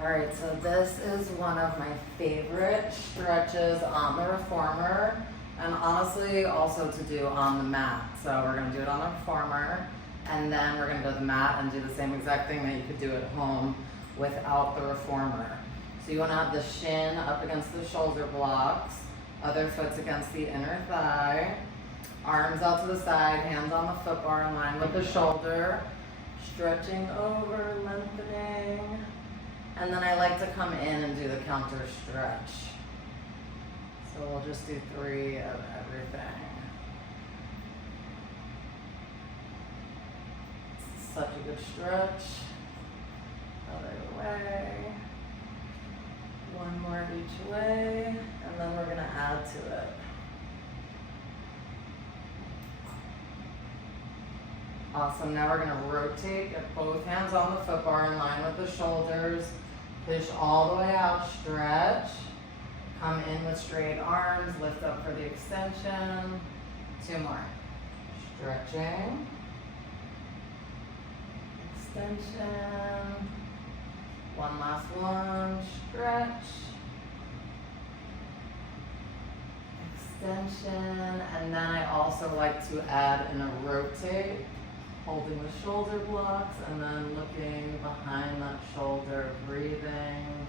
All right, so this is one of my favorite stretches on the reformer, and honestly also to do on the mat. So we're gonna do it on the reformer, and then we're gonna go to the mat and do the same exact thing that you could do at home without the reformer. So you wanna have the shin up against the shoulder blocks, other foot's against the inner thigh, arms out to the side, hands on the foot bar in line with the shoulder, stretching over, lengthening. And then I like to come in and do the counter stretch. So we'll just do 3 of everything. Such a good stretch. Other way. One more each way, and then we're gonna add to it. Awesome, now we're gonna rotate, get both hands on the foot bar in line with the shoulders. Push all the way out, stretch. Come in with straight arms, lift up for the extension. 2 more. Stretching. Extension. One last one, stretch. Extension, and then I also like to add in a rotate, holding the shoulder blocks and then looking behind that shoulder, breathing.